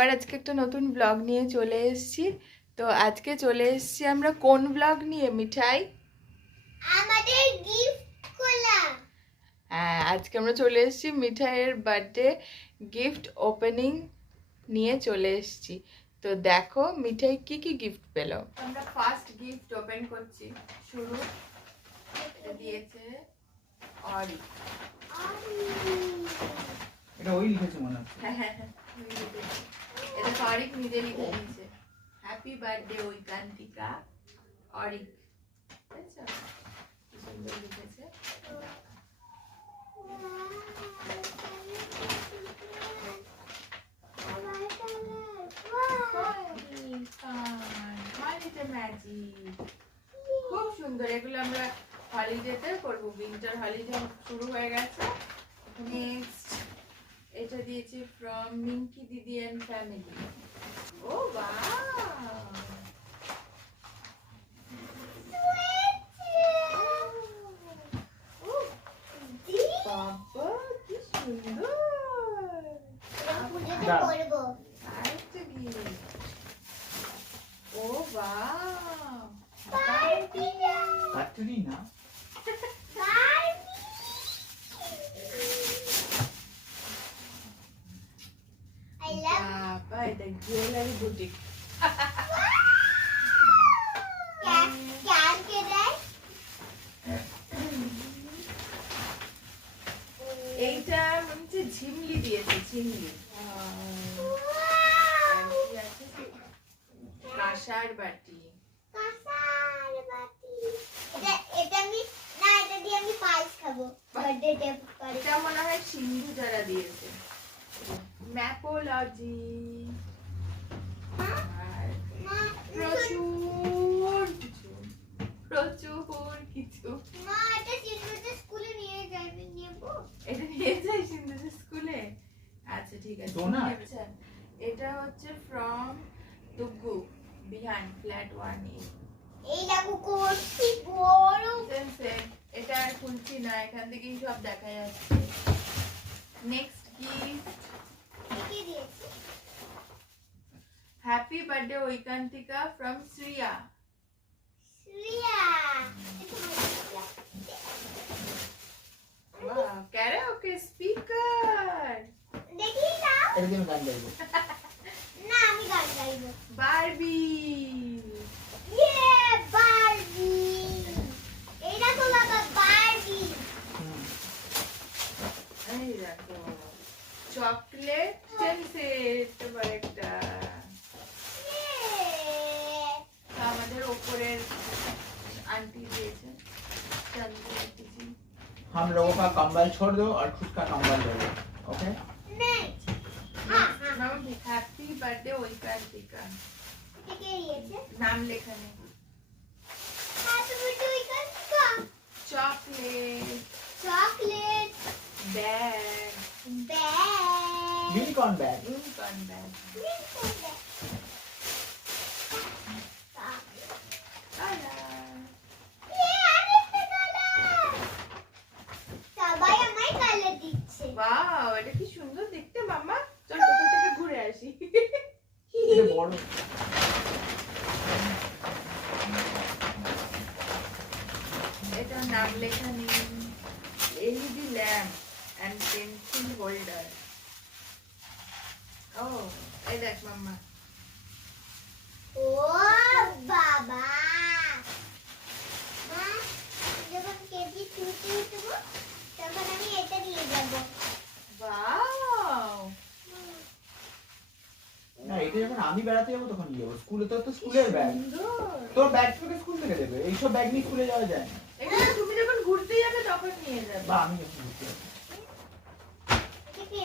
আবার আজকে একটা নতুন ব্লগ নিয়ে চলে এসেছি। তো আজকে চলে এসেছি আমরা কোন ব্লগ নিয়ে মিঠাই? আমাদের গিফট খোলা। হ্যাঁ, আজকে আমরা চলে এসেছি মিঠাইয়ের বার্থডে গিফট ওপেনিং নিয়ে চলে এসেছি। তো দেখো মিঠাই কি কি গিফট পেল। আমরা ফার্স্ট গিফট ওপেন করছি। শুরু এটা দিয়েছে অরি। এটা ওই লিখেছে মনে হচ্ছে। এটা অরিক নিজে লিখে দিয়েছে। Happy birthday Aikantika Arik. আচ্ছা কি সুন্দর লিখেছে। খুব সুন্দর। এগুলো আমরা হলিডেতে করবো, উইন্টার হলিডে শুরু হয়ে গেছে। নেক্সট এটা দিয়েছে ফ্রম মিঙ্কি দিদি এন্ড ফ্যামিলি। ও ওয়াও, বাবা কি সুন্দর। আরেকটা gift। ও ওয়াও, কাটরি না বাবা এটা জুয়েলারি বুটিক। এইটা হচ্ছে ঝিমলি দিয়েছে, ঝিমলি। কাঁসার বাটি। এটা মনে হয় সিন্ধু যারা দিয়েছে। ম্যাপোলজি। প্রচুর কিছু, প্রচুর কিছু। এটা নিয়ে যাই সিন্ধু স্কুলে। আচ্ছা ঠিক আছে। আচ্ছা এটা হচ্ছে ফ্রম দুগ্গু বিহান ফ্ল্যাট 1A। এই দেখো কোটি বড়। এটা আর খুলছি না, এখান থেকেই সব দেখা যাচ্ছে। নেক্সট গিফট কি দিয়েছে? Happy birthday Aikantika from Shriya. Shriya বাহ, ক্যারাওকে স্পিকার। দেখি না। এটা দিয়ে গান গাইবো। না আমি গান গাইবো। বারবি। ইয়ে বারবি। এই দেখো বাবা বারবি। এই দেখো চকলেট সেট একটা। আমাদের ওপরের आंटी दिएছে चंदू आंटी जी। हम लोगों का कंबल छोड़ दो और खुद का कंबल ले लो, okay? Next happy birthday Aikantika. এটা কে দিয়েছে? নাম লেখা নেই। Happy birthday Aikantika. Chocolate chocolate bag, bag unicorn bag. Unicorn bag. সবাই আমায় কালার দিচ্ছে। वाओ এটা কি সুন্দর দেখতে মাম্মা। চল কোথা থেকে ঘুরে আসি। এটা বড়। এটা নাম লেখা নেই। LED lamp and pencil holder. ও এই দেখ মাম্মা। ও বাবা মা যখন কেজি ছুটি উঠবো তখন আমি এটা দিয়ে যাব। ওয়াও না এটা যখন আমি বেড়াতে যাবো তখন নিয়ে যাবো। স্কুলে তো স্কুলের ব্যাগ। তোর ব্যাগ থেকে স্কুল থেকে দেবে। এইসব ব্যাগ নিয়ে স্কুলে যাওয়া যায় না। এগুলো তুমি যখন ঘুরতে যাবে তখন নিয়ে যাবে। বা আমি যখন ঘুরতে যাবো। এটা কি?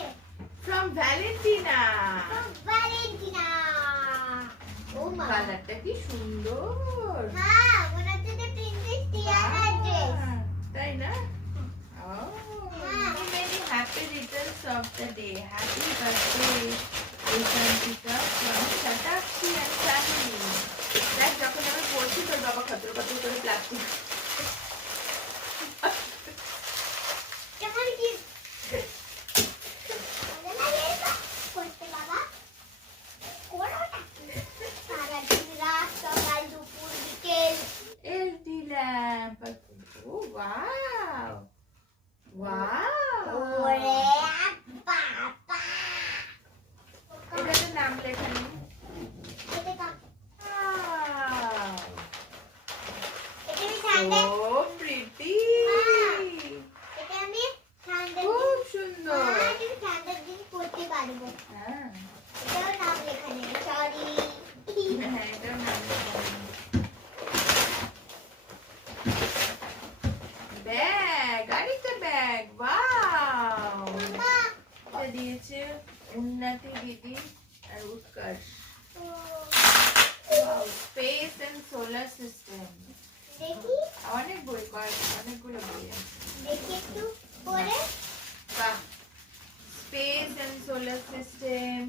From Valentina. ভ্যালেন্টিনা। ও মা কালারটা কি সুন্দর। হ্যাঁ মনে হচ্ছে যে প্রিন্সেস ডিয়ানার ড্রেস। তাই না? Oh, many happy returns of the day. Happy birthday, ঐকান্তিকা from Shatakshi and family. দেখ যখন আমি পড়ছি তোর বাবা খতর খতর করে প্লাস্টিক। কেমন কি? করতে বাবা হ্যাঁ এটাও নাম লেখা নেই, সরি। হ্যাঁ এটাও নাম লেখা নেই। ব্যাগ, আরেকটা ব্যাগ, ওয়াও! মা, এটা দিয়েছে উন্নতি দিদি আর উৎকর্ষ। ও, wow, space and solar system. দেখি অনেক বই, অনেকগুলো বই আছে। দেখি একটু পরে। বাহ! Space and solar system,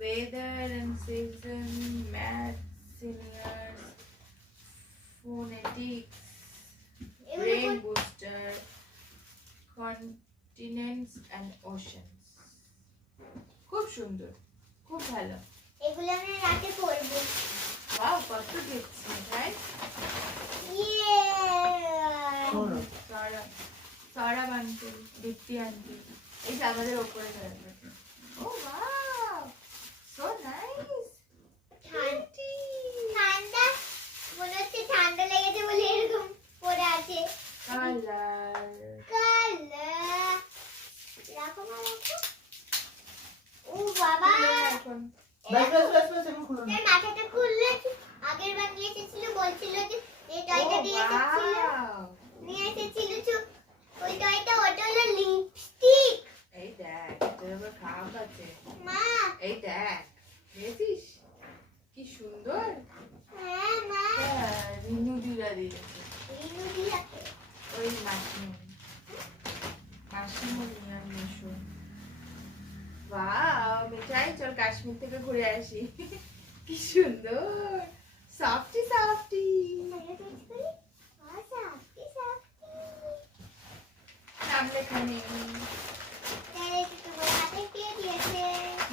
weather and season, math, seniors, phonetics, এগুলো brain কোন- booster, continents and oceans. খুব সুন্দর, খুব ভালো। এগুলো আমি রাতে পড়বো। ওয়াও, কত দেখছি, রাইট? ইয়ে শোনো, সৌরভ আন্টি, দীপ্তি আন্টি, এই যে আমাদের ওপরে রয়েছে। ও ওয়াও, সো নাইস। ঠান্ডা, মনে হচ্ছে ঠান্ডা লেগেছে বলে এরকম পরে আছে। কালার, কালার রাখো মা, রাখো। ও বাবা, এখন ব্যাস ব্যাস ব্যাস ব্যাস, এখন খুলো না। তার মাথাটা খুললে আগের বার নিয়ে এসেছিল, বলছিল যে এই টয়টা দিয়ে এসেছিল, নিয়ে এসেছিল ওই টয়টা, ওটা হলো লিপস্টিক। এই দেখ, তোর আবার খাপ আছে। মা, এই দেখ, দেখছিস কি সুন্দর। হ্যাঁ মা, রিনু দিরা দিয়েছে, রিনু দিয়াকে। ওই মাসিমণি আর মেশো। ওয়াও, মিঠাই, চল কাশ্মীর থেকে ঘুরে আসি। কি সুন্দর, সফটি সফটি। নাম লেখা নেই,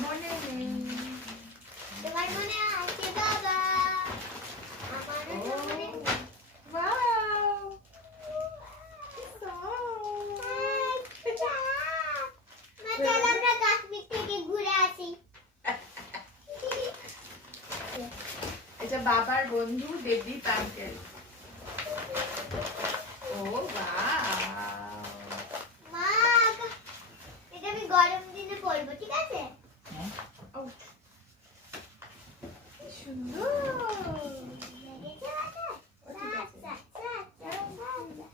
মনে নেই। তোমার মনে আছে বাবা, আমারও ও, মনে নেই। ওয়াও, কি soft। মা, চল আমরা কাশ্মীর থেকে ঘুরে আসি। এটা বাবার বন্ধু দেবদীপ আঙ্কেল। ও ওয়াও, মা, এটা আমি গরম দিনে পরবো, ঠিক আছে? ও কি সুন্দর। লেগেছে মাথায়? ও ঠিক আছে। আচ্ছা, আচ্ছা, আচ্ছা, আচ্ছা।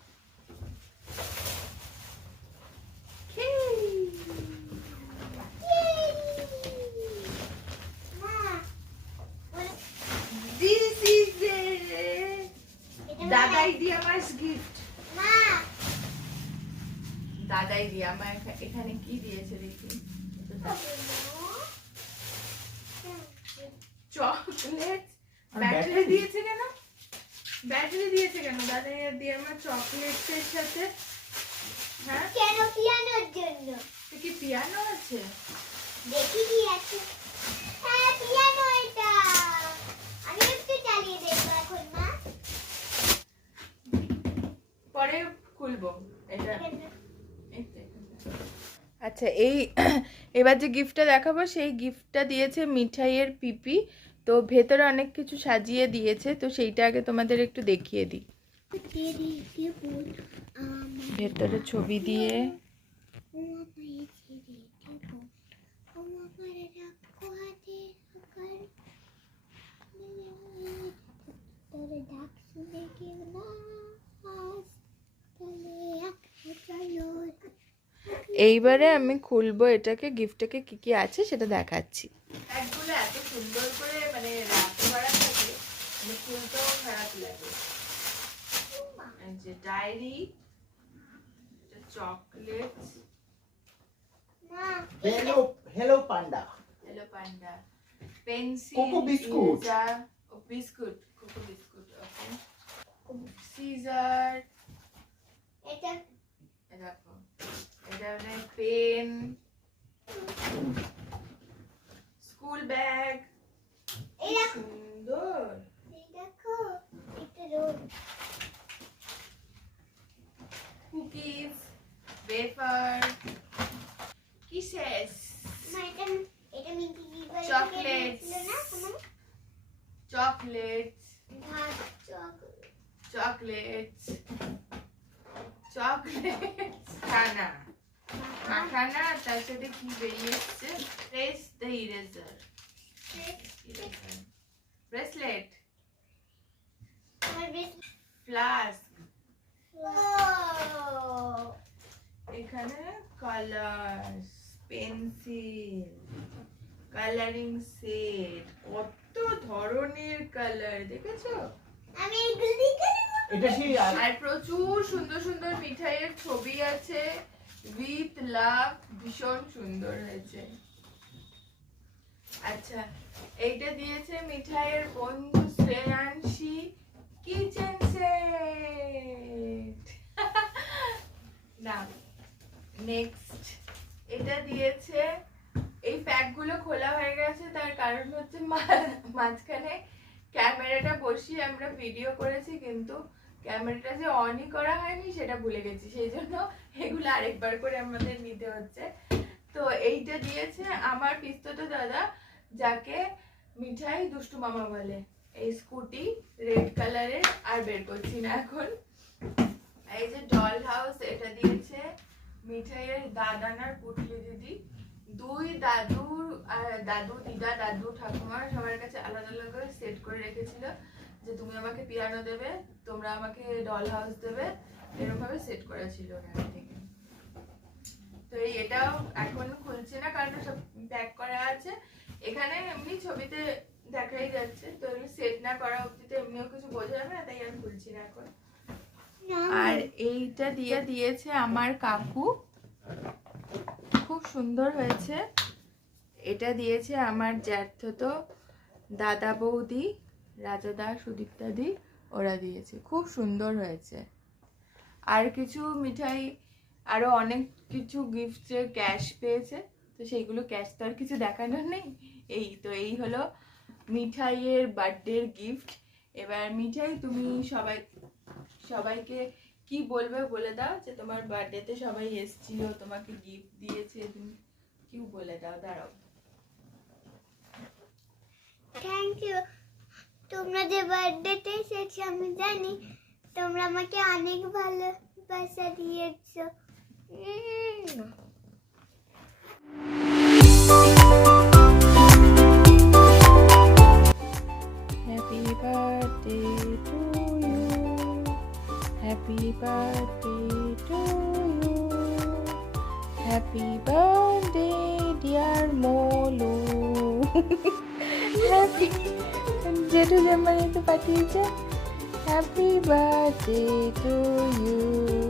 মা, This is a এটা দাদাই দিয়ে আমার গিফট। মা, দাদাই দিয়ে আমার এখানে কি দিয়েছে দেখি। চকলেট, ব্যাটারি দিয়েছে কেন? ব্যাটারি দিয়েছে কেন? দাদাই দিয়ে আমার চকলেটের সাথে। হ্যাঁ, কেন পিয়ানোর জন্য? তো কি পিয়ানো আছে? দেখি কি আছে। হ্যাঁ, পিয়ানো এটা। আমি একটু চালিয়ে দেখবো এখন, মা। পরে খুলবো এটা। এই তো এখানটা। আচ্ছা, এবার যে গিফটটা দেখাবো সেই গিফটটা দিয়েছে মিঠাইয়ের পিপি। তো ভেতরে অনেক কিছু সাজিয়ে দিয়েছে, তো সেইটা আগে তোমাদের একটু দেখিয়ে দিই। ভেতরে ছবি দিয়ে এইবারে আমি খুলবো এটাকে, গিফটটাকে কি কি আছে সেটা দেখাচ্ছি। ব্যাগগুলো এত সুন্দর করে মানে রাখা করা থাকে, মানে খুলতেও খারাপ লাগে। এই যে diary, chocolate, hello panda, hello panda, pencil, coco biscuit, biscuit, coco biscuit, okay, scissor, এটা দেখো, এটা মানে পেন, স্কুল ব্যাগ, এই দেখো, সুন্দর, এই দেখো, এটা রোদ। কুকিজ, ওয়েফার, কিসেস, মা, এটা মিষ্টি দিবার Chocolates. ছিল না আমার? চকলেটস, ভাত, চকলেট। চকলেটস, চকলেটস, খানা, মাখানা, তার সাথে কি বেরিয়ে এসছে, press the the eraser. Bracelet. আমার বেশ Flask. ও এখানে কালার্স, পেন্সিল, কালারিং সেট, কত ধরনের কালার দেখেছো? আমি এগুলো দেখে এটা সেই আর প্রচুর সুন্দর সুন্দর মিঠাইয়ের ছবি আছে উইথ লাভ, ভীষণ সুন্দর হয়েছে। আচ্ছা, এইটা দিয়েছে মিঠাইয়ের বন্ধু শ্রেয়াংশী, কিচেন সেট। না, নেক্সট এটা দিয়েছে, এই প্যাকগুলো খোলা হয়ে গেছে, তার কারণ হচ্ছে মাঝখানে ক্যামেরাটা বসিয়ে আমরা ভিডিও করেছি, কিন্তু ক্যামেরাটা যে অনই করা হয়নি সেটা ভুলে গেছি, সেই জন্য এগুলো আরেকবার করে আমাদের নিতে হচ্ছে। তো এইটা দিয়েছে আমার পিস্তত দাদা, যাকে মিঠাই দুষ্টু মামা বলে। এই স্কুটি রেড কালারের, আর বের করছি না এখন। এই যে ডল হাউস, এটা দিয়েছে মিঠাইয়ের দাদানার পুটলি দিদি। দুই দাদুর দাদু, দিদা, দাদু, ঠাকুমার সবার কাছে আলাদা আলাদা করে সেট করে রেখেছিল যে তুমি আমাকে পিয়ানো দেবে, তোমরা আমাকে ডল হাউস দেবে, এরকম ভাবে সেট করেছিল আগে থেকে। তো এটাও এখন খুলছে না, কারণ সব প্যাক করা আছে। এখানে এমনি ছবিতে দেখাই যাচ্ছে, তো এমনি সেট না করা অবধি তো এমনিও কিছু বোঝা যাবে না, তাই আমি খুলছি না এখন। আর এইটা দিয়েছে আমার কাকু, খুব সুন্দর হয়েছে। এটা দিয়েছে আমার জ্যাঠতো দাদা বৌদি, রাজাদা, সুদীপ্তাদি, ওরা দিয়েছে, খুব সুন্দর হয়েছে। আর কিছু মিঠাই, আরো অনেক কিছু গিফটের ক্যাশ পেয়েছে, তো সেইগুলো ক্যাশ তো আর কিছু দেখানোর নেই। এই হলো মিঠাইয়ের বার্থডের গিফট। এবার মিঠাই, তুমি সবাইকে কি বলবে বলে দাও, যে তোমার বার্থডেতে সবাই এসেছিল, তোমাকে গিফট দিয়েছে, তুমি কি বলে দাও। দাঁড়াও। Thank you. তোমরা যে বার্থডেতে এসেছো আমি জানি, তোমরা আমাকে অনেক ভালোবাসা দিয়েছো। Happy birthday to you, happy birthday to you, happy birthday dear Molu. Happy, জেঠু জামাইতে পাঠিয়েছে, হ্যাপি বার্থডে টু ইউ।